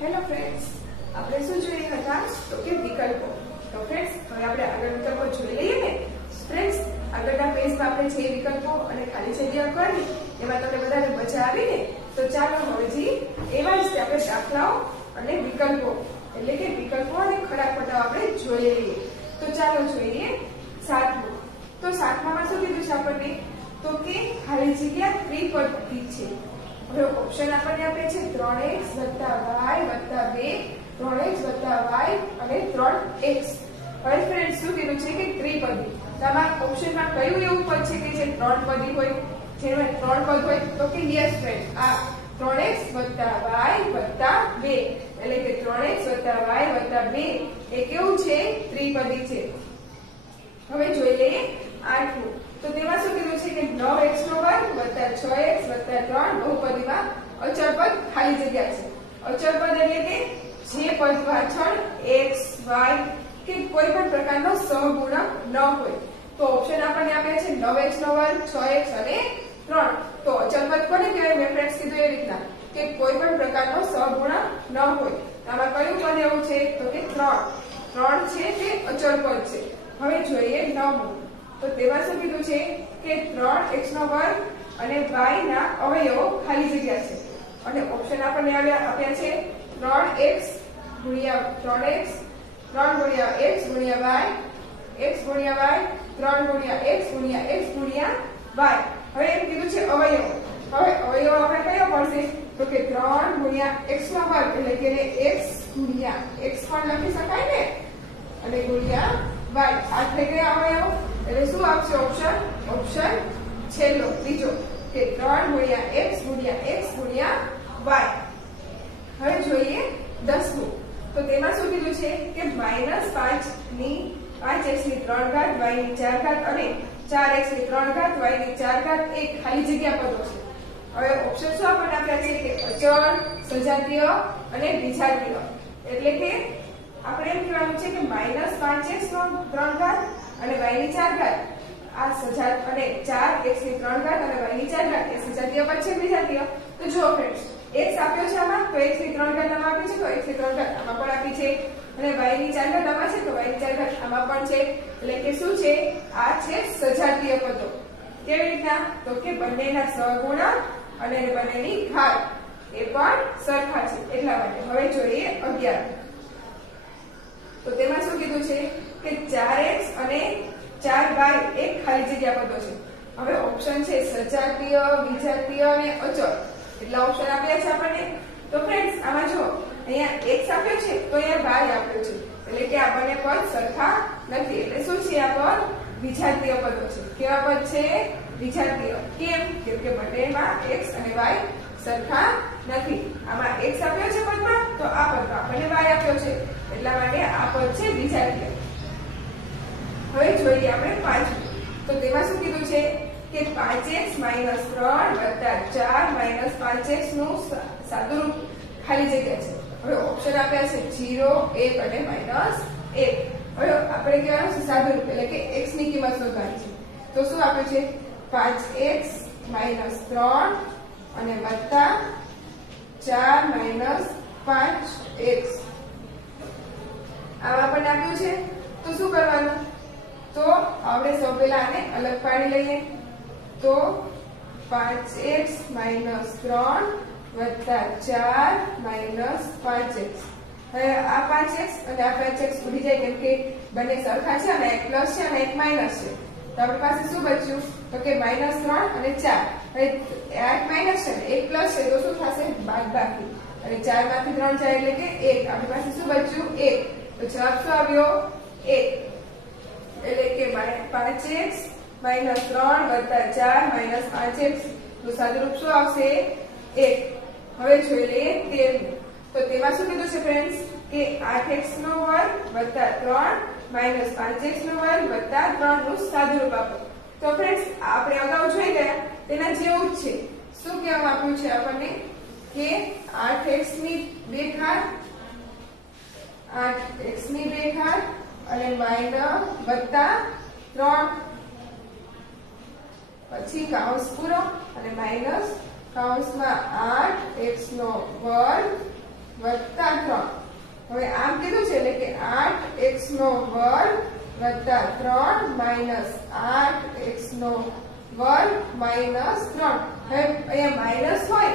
Hello friends, આપણે શું જોઈ રહ્યા હતા તો કે વિકલ્પો. તો ફ્રેન્ડ્સ, હવે આપણે આગળ વિકલ્પો જોઈ લઈએ ને. ફ્રેન્ડ્સ, આગળના પેજમાં આપણે જે વિકલ્પો અને ખાલી જગ્યા કરી એમાં તમને બધાને મજા આવી ને. તો ચાલો હવેજી એવા જ આપણે દાખલાઓ અને વિકલ્પો એટલે કે વિકલ્પો અને ખરા ખોટા આપણે જોઈ લઈએ. તો ચાલો જોઈએ સાતમું. તો સાતમામાં શું કીધું છે આપણને તો કે ખાલી જગ્યા ત્રિપદી છે. હવે ઓપ્શન આપણને આપે છે 3x + y + 2 3x + y અને 3x. હવે ફ્રેન્ડ્સ શું કીધું છે કે ત્રિપદી. તમારા ઓપ્શનમાં કયું એવું પદ છે કે જે ત્રણ પદી હોય, જેમાં ત્રણ પદ હોય તો કે યસ ફ્રેન્ડ્સ, આ 3x + y + 2 એટલે કે 3x + y + 2 એ કેવું છે ત્રિપદી છે. હવે જોઈ લઈએ આઠમું. તો તેમાં શું કીધું છે કે 9x² + 6x + 3 બહુપદીમાં અચળ પદ ખાલી જગ્યા છે. અચળ પદ એટલે કે જે પદ પાછળ x y કે કોઈ પણ પ્રકારનો સહગુણક ન હોય. તો ઓપ્શન આપણને આપ્યા છે 9x² 6x અને 3. તો અચળ પદ કોને કહેવાય? મેં ફ્રેન્ડ્સ કીધું એ રીતના કે કોઈ પણ પ્રકારનો સહગુણક ન હોય. આમાં કયું પદ એવું છે તો કે 3 છે તે અચળ પદ છે. હવે જોઈએ 9મું. તો તેમાં શું કીધું છે કે 3x² અને y ના અવયવો ખાલી જગ્યા છે. અને ઓપ્શન આપણને આપ્યા છે 3x × 3x 3 × x × y x × y 3 × x × x × y. હવે એમ કીધું છે અવયવો. હવે અવયવો આપણે કયો પડશે તો કે 3 × x² એટલે કે x × x પણ લખી શકાય ને, અને ગુણ્યા y. આ થઈ ગયા અવયવો. એટલે શું આપશે ઓપ્શન છેલ્લો ત્રીજો કે 3 × x × x × y. હવે જોઈએ 10મું. તો તેમાં શું કીધું છે કે -5x ની 3 ઘાત y ની 4 ઘાત અને 4x ની 3 ઘાત y ની 4 ઘાત એ ખાલી જગ્યા પદો છે. હવે ઓપ્શન શું આપણને આપ્યા છે કે અચળ, સજાતીય અને વિજાતીય. એટલે કે આપણે એમ કહેવાનું છે કે -5x નો 3 ઘાત અને y ની 4 ઘાત આ સજાત અને 4x ની 3 ઘાત અને y ની 4 ઘાત એ સજાતીય પદ છે વિજાતીય. તો જુઓ ફ્રેન્ડ્સ, x આપ્યો છે આમાં તો x ની 3 ઘાત આમાં આપી છે, તો x ની 3 ઘાત આમાં પણ આપી છે, અને y ની 4 ઘાત આમાં છે તો y ની 4 ઘાત આમાં પણ છે. એટલે કે શું છે? આ છે સજાતીય પદો. કેવી રીતના તો કે બંનેના સહગુણક અને બંનેની ઘાત એ પણ સરખા છે એટલા માટે. હવે જોઈએ 11. તો તેમાં શું કીધું છે કે 4x અને 4y એક ખાલી જગ્યા પદો છે. હવે ઓપ્શન છે સજાતીય, વિજાતીય અને અચળ. એટલા ઓપ્શન આપ્યા છે આપણને. તો ફ્રેન્ડ્સ, આમાં જો અહીંયા x આપ્યો છે તો અહીંયા y આપ્યો છે. એટલે કે આ બંને પદ સરખા નથી. એટલે શું છે? આ પદ વિજાતીય પદો છે. કેવા પદ છે? વિજાતીય. કેમ? કેમ કે બંનેમાં x અને y સરખા નથી. આમાં x આપ્યો છે પદમાં તો આ પદમાં આપણને y આપ્યો છે. એટલા માટે આ પદ છે વિજાતીય. હવે જોઈએ આપણે 5મું. તો તેમાં શું કીધું છે કે 5x - 3 + 4 - 5x નું સાદુરૂપ ખાલી જગ્યા છે. હવે ઓપ્શન આપ્યા છે 0 1 અને -1. હવે આપણે કહેવાનું છે સાદુરૂપ એટલે કે x ની કિંમત શોધવાની છે. તો શું આપ્યું છે 5x - 3 અને વત્તા 4 - 5x. આમાં આપણને આપ્યું છે. તો શું કરવાનું? તો આપણે સૌ પહેલા આને અલગ પાડી લઈએ. તો 5x - 3 વત્તા 4 - 5x. હવે આ 5x અને આ 5x ભૂલી જાય કેમ કે બંને સરખા છે અને એક પ્લસ છે અને એક માઇનસ છે. તો આપણી પાસે શું બચ્યું તો કે -3 અને 4. હવે આ એક માઇનસ છે ને એક પ્લસ છે તો શું થશે? બાદબાકી. અને 4 માંથી 3 જાય એટલે કે 1. આપણી પાસે શું બચ્યું? 1. તો જવાબ શું આવ્યો? 1. એટલે કે 5x - 3 વત્તા 4 - 5x નું સાદુરૂપ શું આવશે? 1. હવે જોઈ લઈએ 13મું. તો તેમાં શું કીધું છે ફ્રેન્ડ્સ કે 8x² વત્તા 3 - 5x² વત્તા 3 નું સાદુરૂપ આપો. તો ફ્રેન્ડ્સ, આપણે અગાઉ જોઈ ગયા તેના જેવું જ છે. શું કહેવામાં આપ્યું છે આપણને કે 8x ની 2 ઘાત 8x ની 2 ઘાત અને વત્તા 3 પછી કૌંસ પૂરો અને માઈનસ કૌંસમાં 8x² વત્તા 3 હવે આમ કીધું છે એટલે કે 8x નો વર્ગ વત્તા 3 માઈનસ 8x નો વર્ગ માઈનસ 3 હવે અહીંયા માઈનસ હોય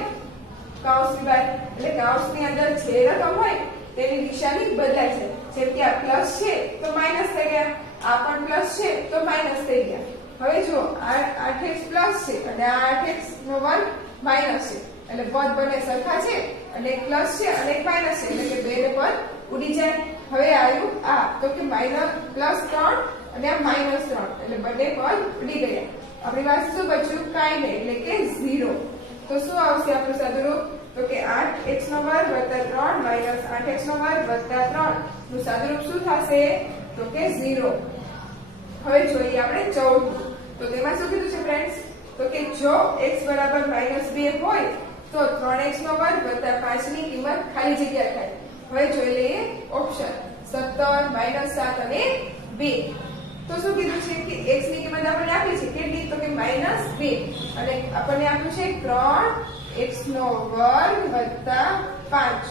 કૌંસની બહાર એટલે કૌંસની અંદર જે રકમ હોય તેની નિશાની બદલાય છે જેમ કે આ પ્લસ છે તો માઈનસ થઈ ગયા આ પણ પ્લસ છે તો માઈનસ થઈ ગયા હવે જો આ 8x પ્લસ છે અને આ 8x નો વર્ગ માઈનસ છે એટલે પદ બંને સરખા છે અને એક પ્લસ છે અને એક માઈનસ છે એટલે કે બેને પદ ઉડી જાય હવે આવ્યું આ તો કે માઈનસ પ્લસ 3 અને આ માઈનસ 3 એટલે બંને પદ ઉડી ગયા આપણી પાસે શું બચ્યું કાઈ નહીં એટલે કે 0 તો શું આવશે આપણું સાદુરૂપ તો કે 8x નો વર્ગ વત્તા 3 માઈનસ 8x નો વર્ગ વત્તા 3 નું સાદુરૂપ શું થશે તો કે 0 હવે જોઈએ આપણે 14 તો તેમાં શું કીધું છે ફ્રેન્ડ્સ તો કે જો x બરાબર -2 હોય તો 3x નો વર્ગ વત્તા 5 ની કિંમત ખાલી જગ્યા થાય હવે જોઈ લઈએ ઓપ્શન 17 -7 અને 2 તો શું કીધું છે કે x ની કિંમત આપણને આપી છે કેટલી તો કે -2 અને આપણને આપ્યું છે 3x નો વર્ગ વત્તા 5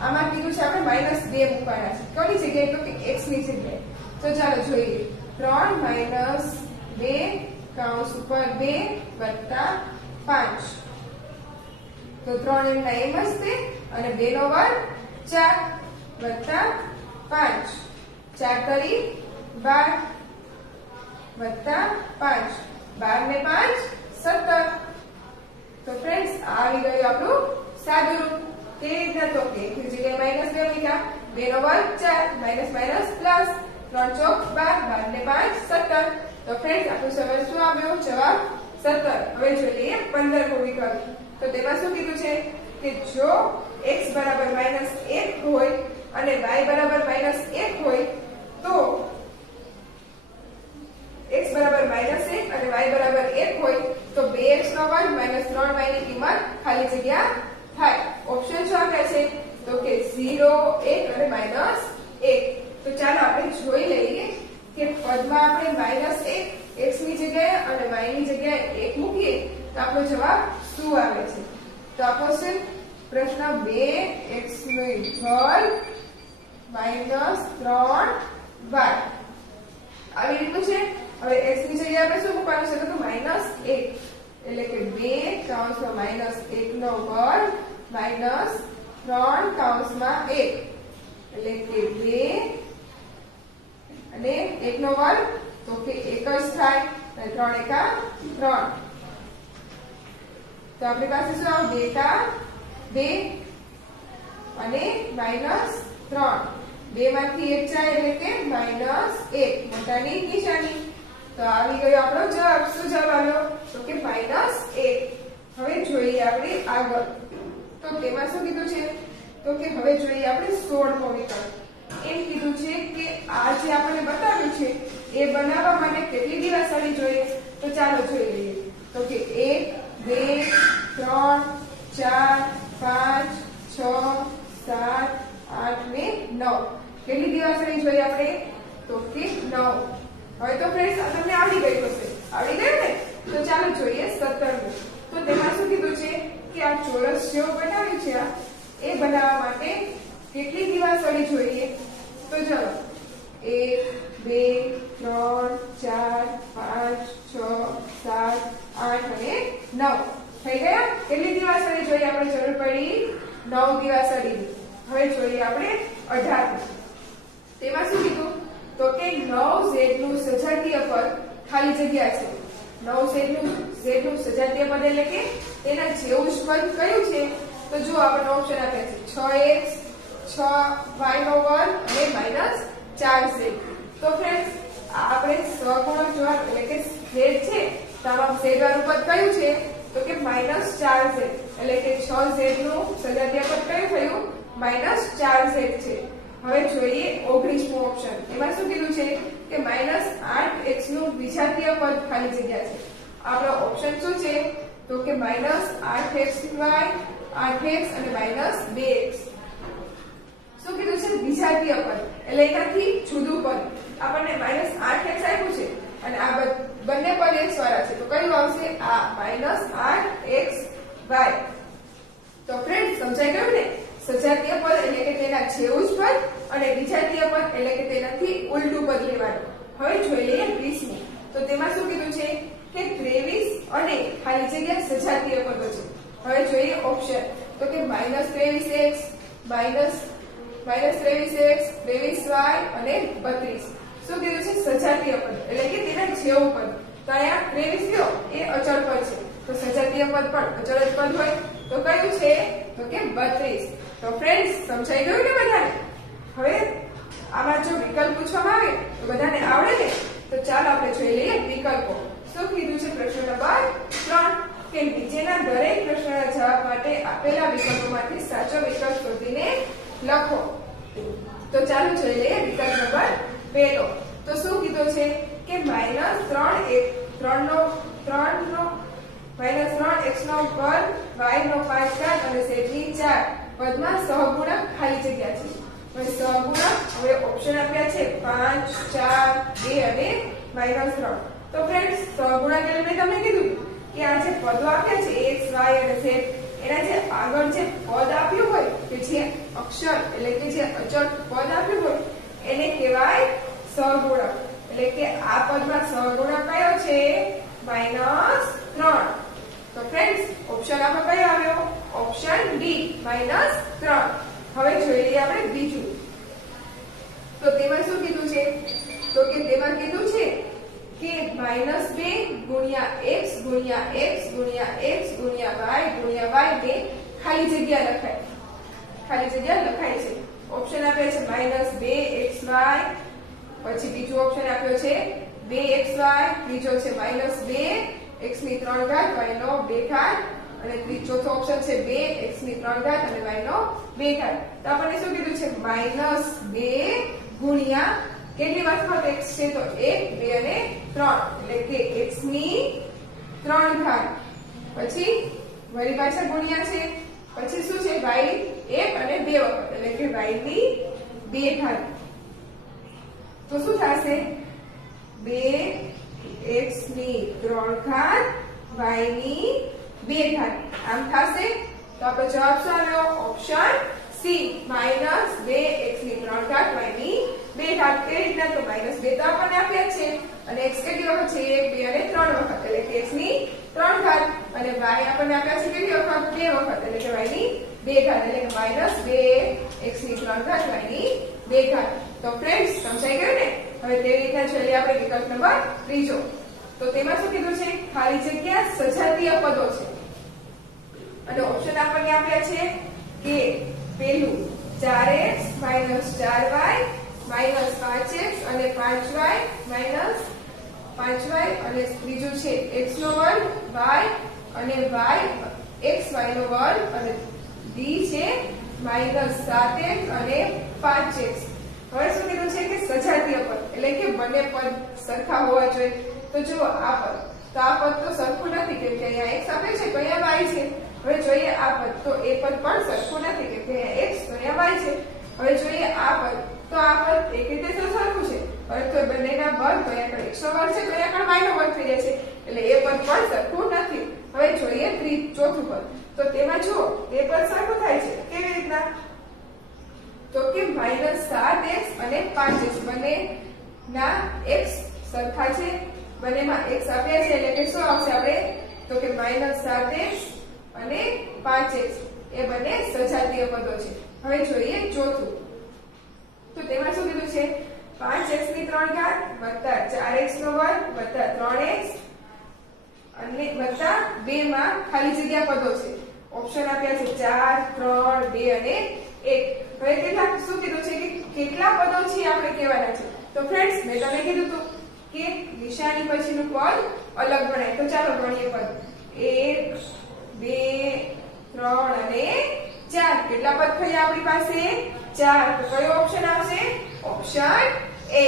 આમાં કીધું છે આપણે -2 મૂકવાના છે કોની જગ્યાએ તો કે x ની જગ્યાએ તો ચાલો જોઈએ 3 -2 કૌંસ ઉપર 2 વત્તા 5 તો 3 એમના એમ જ તે અને 2 નો વર્ગ 4 વત્તા 5 4 કરી 12 વત્તા 5 12 ને 5 17 તો ફ્રેન્ડ્સ આવી ગયું આપણું સાદુરૂપ કેવી રીતના તો કે એક જગ્યાએ -2 મૂક્યા 2 નો વર્ગ 4 માઈનસ માઈનસ પ્લસ 3 ચોક 12 12 ને 5 17 તો ફ્રેન્ડ્સ આપણું સવાલ શું આવ્યો જવાબ 17 હવે જોઈ લઈએ 15મો વિકલ્પ તો તેમાં શું કીધું છે કે જો x બરાબર -1 હોય અને y બરાબર -1 હોય તો x બરાબર -1 અને y બરાબર 1 હોય તો 2x નો વર્ગ -3y ની કિંમત ખાલી જગ્યા થાય ઓપ્શન શું આપ્યા છે તો કે 0 1 અને -1 તો ચાલો આપણે જોઈ લઈએ કે પદમાં આપણે -1 x ની જગ્યાએ અને y ની જગ્યાએ 1 મૂકીએ તો આપણો જવાબ શું આવે છે તો આપણો છે પ્રશ્ન 2x નો વર્ગ -3y આવી રીતનું છે હવે x ની જગ્યાએ આપણે શું મૂકવાનું છે તો -1 એટલે કે 2 કૌંસમાં -1 નો વર્ગ -3 કૌંસમાં 1 એટલે કે 2 અને 1 નો વર્ગ તો કે 1 જ થાય અને 3 એકા 3 તો આપણી પાસે શું આવે બેટા 2 અને -3 2 માંથી 1 જાય એટલે કે -1 મોટાની નિશાની તો આવી ગયો આપણો જવાબ શું જવાબ આવ્યો તો કે -1 હવે જોઈએ આપણે આગળ તો તેમાં શું કીધું છે તો કે હવે જોઈએ આપણે 16મો વિકલ્પ એમ કીધું છે કે આ જે આપણને બતાવ્યું છે એ બનાવવા માટે કેટલી દિવાસળી જોઈએ તો ચાલો જોઈ લઈએ તો કે 1 2 3 4 5 6 7 8 ને 9 કેટલી દિવાસળી જોઈએ આપણે તો કે 9 હવે તો ફ્રેન્ડ્સ આ તમને આવડી ગયું હશે આવડી ગયું ને તો ચાલો જોઈએ 17મું તો તેમાં શું કીધું છે કે આ ચોરસ જેવું બનાવ્યું છે એ બનાવવા માટે કેટલી દિવાસળી જોઈએ તો ચલો 1 2 3 4 5 6 7 8 અને 9 થઈ ગયા કેટલી દિવાસળી જોઈએ આપણે જરૂર પડી 9 દિવાસળી હવે જોઈએ આપણે 18 તેમાં શું કીધું તો કે 9z નું સજાતીય પદ ખાલી જગ્યા છે 9z નું સજાતીય પદ એટલે કે તેના જેવું જ પદ કયું છે તો જો આપણને ઓપ્શન આપ્યા છે 6x 6y નો વર્ગ અને -4z તો ફ્રેન્ડ્સ આપણે સહગુણક એટલે કે z છે તો આમાં z વાળું પદ કયું છે તો કે -4z એટલે કે 6z નું સજાતીય પદ કયું થયું -4z છે હવે જોઈએ 19મો ઓપ્શન એમાં શું કીધું છે કે -8x નું વિજાતીય પદ ખાલી જગ્યા છે આપણો ઓપ્શન શું છે તો કે -8xy 8x અને -2x શું કીધું છે વિજાતીય પદ એટલે એનાથી જુદું પદ આપણને -8x આપ્યું છે અને આ બંને પદ x વાળા છે તો કયું આવશે આ -8xy તો ફ્રેન્ડ સમજાઈ ગયું ને સજાતીય પદ એટલે કે તેના એટલે કે તેનાથી ઉલટું પદ લેવાનું. હવે જોઈ લઈએ 20મું. તો તેમાં શું કીધું છે કે 23 અને ખાલી જગ્યા સજાતીય પદો છે. હવે જોઈએ ઓપ્શન. તો કે -23x, -23x, 23y અને 32. શું કીધું છે? સજાતીય પદ એટલે કે તેના જેવું પદ. તો અહીંયા 23 કયો એ અચળ પદ છે. તો સજાતીય પદ પણ અચળ જ પદ હોય તો કયું છે? તો કે 32. તો ફ્રેન્ડ્સ સમજાઈ ગયું ને બધાને? હવે આમાં જો વિકલ્પ પૂછવામાં આવે તો બધાને આવડે ને? તો ચાલો આપણે જોઈ લઈએ વિકલ્પો. શું કીધું છે પ્રશ્ન નંબર 3 કે નીચેના દરેક પ્રશ્નના જવાબ માટે આપેલા વિકલ્પોમાંથી સાચો વિકલ્પ શોધીને લખો. તો ચાલો જોઈ લઈએ વિકલ્પ નંબર 1. તો શું કીધું છે કે -3x નો વર્ગ y નો 5 ઘાત અને છેદની 4 પદમાં સહગુણક ખાલી જગ્યા છે. હવે સહગુણક હવે ઓપ્શન આપ્યા છે 5, 4, 2 અને -3. તો ફ્રેન્ડ્સ સહગુણક એટલે મેં તમને કીધું કે આ જે પદો આપ્યા છે x, y અને z એના જે આગળ જે પદ આપ્યું હોય કે જે અક્ષર એટલે કે જે અચળ પદ આપ્યું હોય એને કહેવાય સહગુણક. એટલે કે આ પદમાં સહગુણક કયો છે? -3. તો ફ્રેન્ડ્સ ઓપ્શન આપણો કયો આવ્યો? Option D -3. હવે જોઈ લઈએ આપણે બીજું. તો તેમાં શું કીધું છે? તો કે તેમાં કીધું છે કે -2 ગુણ્યા x ગુણ્યા x ગુણ્યા x ગુણ્યા y ને ખાલી જગ્યા લખાય. ખાલી જગ્યા લખાય છે. ઓપ્શન આપ્યા છે -2xy, પછી બીજો ઓપ્શન આપ્યો છે 2xy, ત્રીજો છે -2x ની 3 ઘાત y નો 2 ઘાત અને ચોથો ઓપ્શન છે 2x ની 3 ઘાત અને y નો 2 ઘાત. તો આપણને શું કીધું છે? -2 ગુણ્યા કેટલી વખત x છે? તો 1, 2 અને 3 એટલે કે x ની 3 ઘાત. પછી વળી પાછા ગુણ્યા છે. પછી શું છે? y 1 અને 2 વખત એટલે કે y ની 2 ઘાત. તો શું થશે? 2x ની 3 ઘાત y ની 2 ઘાત. આમ થશે. તો આપણો જવાબ શું આવ્યો? ઓપ્શન સી -2x ની 3 ઘાત y ની 2 ઘાત. કેવી રીતના? તો -2 તો આપણને આપ્યા છે અને x કેટલી વખત છે? 1, 2 અને 3 વખત એટલે કે x ની 3 ઘાત અને y આપણને આપ્યા છે કેટલી વખત? 2 વખત એટલે કે y ની 2 ઘાત એટલે કે -2x ની 3 ઘાત y ની 2 ઘાત. તો ફ્રેન્ડ્સ સમજાઈ ગયું ને? હવે તેવી રીતના જોઈએ આપણે વિકલ્પ નંબર 3. તો તેમાં શું કીધું છે? ખાલી જગ્યા સજાતીય પદો છે અને ઓપ્શન આપણને આપ્યા છે કે પહેલું 4x - 4y -5x અને 5y અને ત્રીજું છે x નો વર્ગ y અને xy નો વર્ગ અને d છે -7x અને 5x. હવે શું કીધું છે કે સજાતીય પદ એટલે કે બંને પદ સરખા હોવા જોઈએ. તો જુઓ આ પદ, તો આ પદ તો સરખું નથી કેમ કે અહીંયા x આપે છે તો અહીંયા y છે. હવે જોઈએ આ પદ, તો એ પદ પણ સરખું નથી કેમ કે અહીંયા x તો અહીંયા y છે. હવે જોઈએ આ પદ, તો આ પદ એક રીતે તો સરખું છે પરંતુ બંનેના વર્ગ તો અહીંયા x નો વર્ગ છે તો અહીંયા પણ y નો વર્ગ થઈ જાય છે એટલે એ પદ પણ સરખું નથી. હવે જોઈએ ચોથું પદ. તો તેમાં જુઓ એ પદ સરખું થાય છે. કેવી રીતના? તો કે -7x અને 5x બંનેના x સરખા છે. બંનેમાં x આપ્યા છે એટલે કે શું આવશે આપણે? તો કે -7x અને 5x એ બંને સજાતીય પદો છે. હવે જોઈએ ચોથું. તો તેમાં શું કીધું છે? 5x ની 3 ઘાત + 4x નો વર્ગ + 3x અને + 2 માં ખાલી જગ્યા પદો છે. ઓપ્શન આપ્યા છે 4, 3, 2 અને 1. હવે કેટલા શું કીધું છે કે કેટલા પદો છે આપણે કહેવાના છે? તો ફ્રેન્ડ્સ મેં તમને કીધું હતું કે નિશાની પછીનું પદ અલગ ગણાય. તો ચાલો ગણીએ પદ. 1, 2, 3 અને 4. કેટલા પદ થયા આપણી પાસે? 4. તો કયો ઓપ્શન આવશે? Option A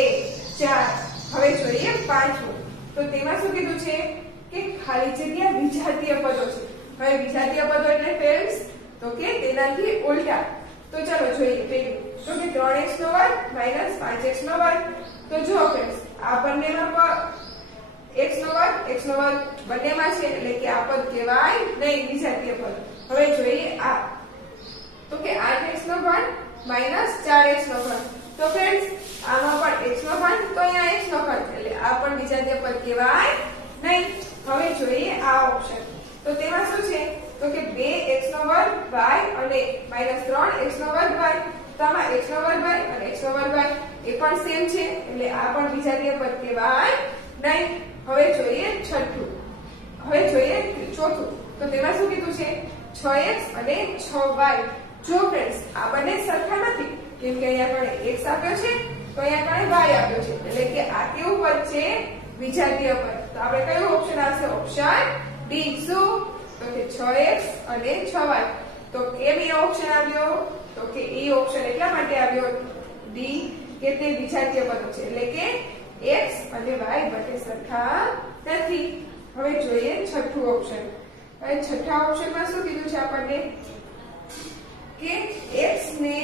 4. હવે જોઈએ પાંચમું. તો તેમાં શું કીધું છે કે ખાલી જગ્યા વિજાતીય પદો છે. હવે વિજાતીય પદો એટલે ફ્રેન્ડ્સ તો કે તેનાથી ઉલટા. તો ચાલો જોઈએ પેલું. તો કે 3x નો વર્ગ - 5x નો વર્ગ. તો જુઓ ફ્રેન્ડ્સ આ બંનેમાં x નો વર્ગ બંનેમાં છે એટલે કે આ પદ કહેવાય નહીં વિજાતીય પદ. હવે જોઈએ આ. તો કે 8x નો વર્ગ - 4x નો વર્ગ. તો ફ્રેન્ડ્સ આમાં પણ x નો ઘન તો અહીંયા x નો ઘન એટલે આ પણ વિજાતીય પદ કહેવાય નહીં. હવે જોઈએ આ ઓપ્શન. તો તેમાં શું છે તો કે 2x નો વર્ગ y અને -3x નો વર્ગ y. તો આમાં x નો વર્ગ y અને x નો વર્ગ y એ પણ સેમ છે એટલે આ પણ વિજાતીય પદ કહેવાય નહીં. હવે જોઈએ છઠ્ઠું. હવે જોઈએ ચોથું. તો તેમાં શું કીધું છે 6x અને 6y. જો ફ્રેન્ડ્સ આ બંને સરખા નથી કેમ કે અહીંયા કણે x આપ્યો છે તો અહીંયા કણે y આપ્યો છે એટલે કે આ કેવું પદ છે વિજાતીય પદ. તો આપણે કયું ઓપ્શન આવશે ઓપ્શન ડી. શું તો કે 6x અને 6y. તો કેમ એ ઓપ્શન આવ્યો તો કે એ ઓપ્શન એટલા માટે આવ્યો ડી કે તે વિજાતીય પદો છે એટલે કે x અને y બંને સરખા નથી. હવે જોઈએ છઠ્ઠું ઓપ્શન. હવે છઠ્ઠા ઓપ્શનમાં શું કીધું છે આપણને કે x ને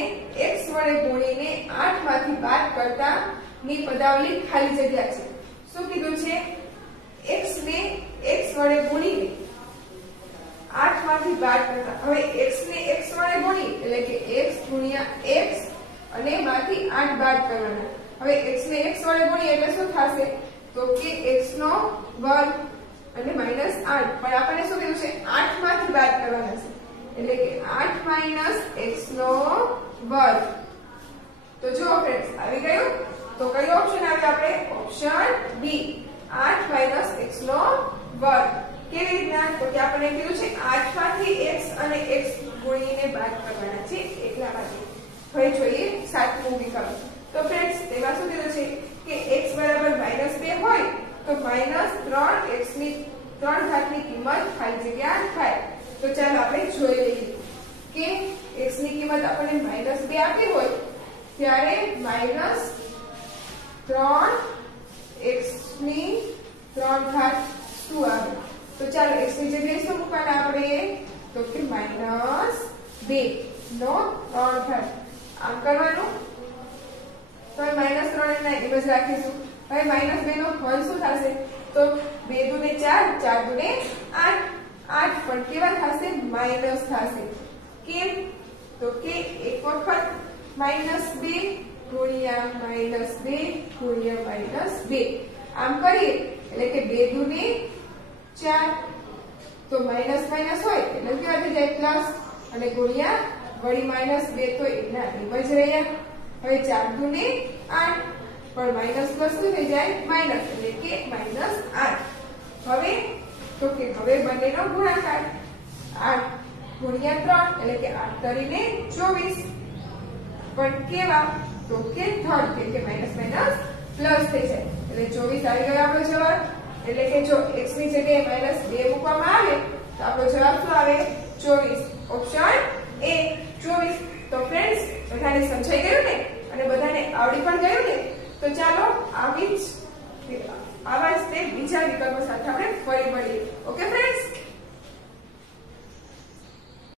x વડે ગુણીને 8 માંથી બાદ કરતા ની પદાવલી ખાલી જગ્યા છે. શું કીધું છે x ને x વડે ગુણીને 8 માંથી બાદ કરતા. હવે x ને x વડે ગુણી એટલે કે x ગુણ્યા x અને માંથી 8 બાદ કરવાના. હવે x ને x વડે ગુણી એટલે શું થશે તો કે x નો વર્ગ અને -8 પણ આપણને શું કીધું છે 8 માંથી બાદ કરવાના છે એટલે કે 8 x નો વર્ગ. તો જો ફ્રેન્ડ્સ આવી ગયું. તો કયો ઓપ્શન આવ્યો આપણે ઓપ્શન બી 8 x નો વર્ગ. કેવી રીતના તો કે આપણે કીધું છે 8 માંથી x અને x ગુણીને બાદ કરવાના છે એટલા માટે. હવે જોઈએ સાતમું વિકલ્પ. તો ફ્રેન્ડ્સ તેમાં શું કીધું છે કે x બરાબર -2 હોય તો -3x ની 3 ઘાતની કિંમત ખાલી જગ્યા થાય. તો ચાલો આપણે જોઈ લઈએ કે x ની કિંમત આપણને -2 આપી હોય ત્યારે -3x ની 3 ઘાત શું આવે. તો ચાલો x ની જગ્યાએ શું મૂકવાના આપણે તો કે -2 નો 3 ઘાત. આમ કરવાનું તો -3 ના એમ જ રાખીશું. હવે -2 નો ઘન શું થશે તો 2 દુ ને 4 4 દુ ને 8 8 પણ કેવા થશે માઈનસ થશે. કેમ તો કે એક વખત -2 ગુણ્યા -2 ગુણ્યા -2 આમ કરીએ એટલે કે 2 દુ ને 4 તો માઈનસ માઈનસ હોય એટલે કેવા થઈ જાય પ્લસ અને ગુણ્યા વળી -2 તો એના એમ જ રહ્યા. હવે 4 દુ ને 8 પણ માઈનસ પ્લસ શું થઈ જાય માઈનસ એટલે કે -8. હવે તો કે હવે બંનેનો ગુણાકાર 8 ગુણ્યા 3 એટલે કે 8 તરીને 24 પણ કેવા તો કે થર્ડ કે માઈનસ માઈનસ પ્લસ થઈ જાય એટલે 24 આવી ગયો આપણો જવાબ. એટલે કે જો x ની જગ્યાએ -2 મૂકવામાં આવે તો આપણો જવાબ શું આવે 24. Option A 24. તો ફ્રેન્ડ્સ બધાને સમજાઈ ગયું ને અને બધાને આવડી પણ ગયું ને. તો ચાલો આવી જ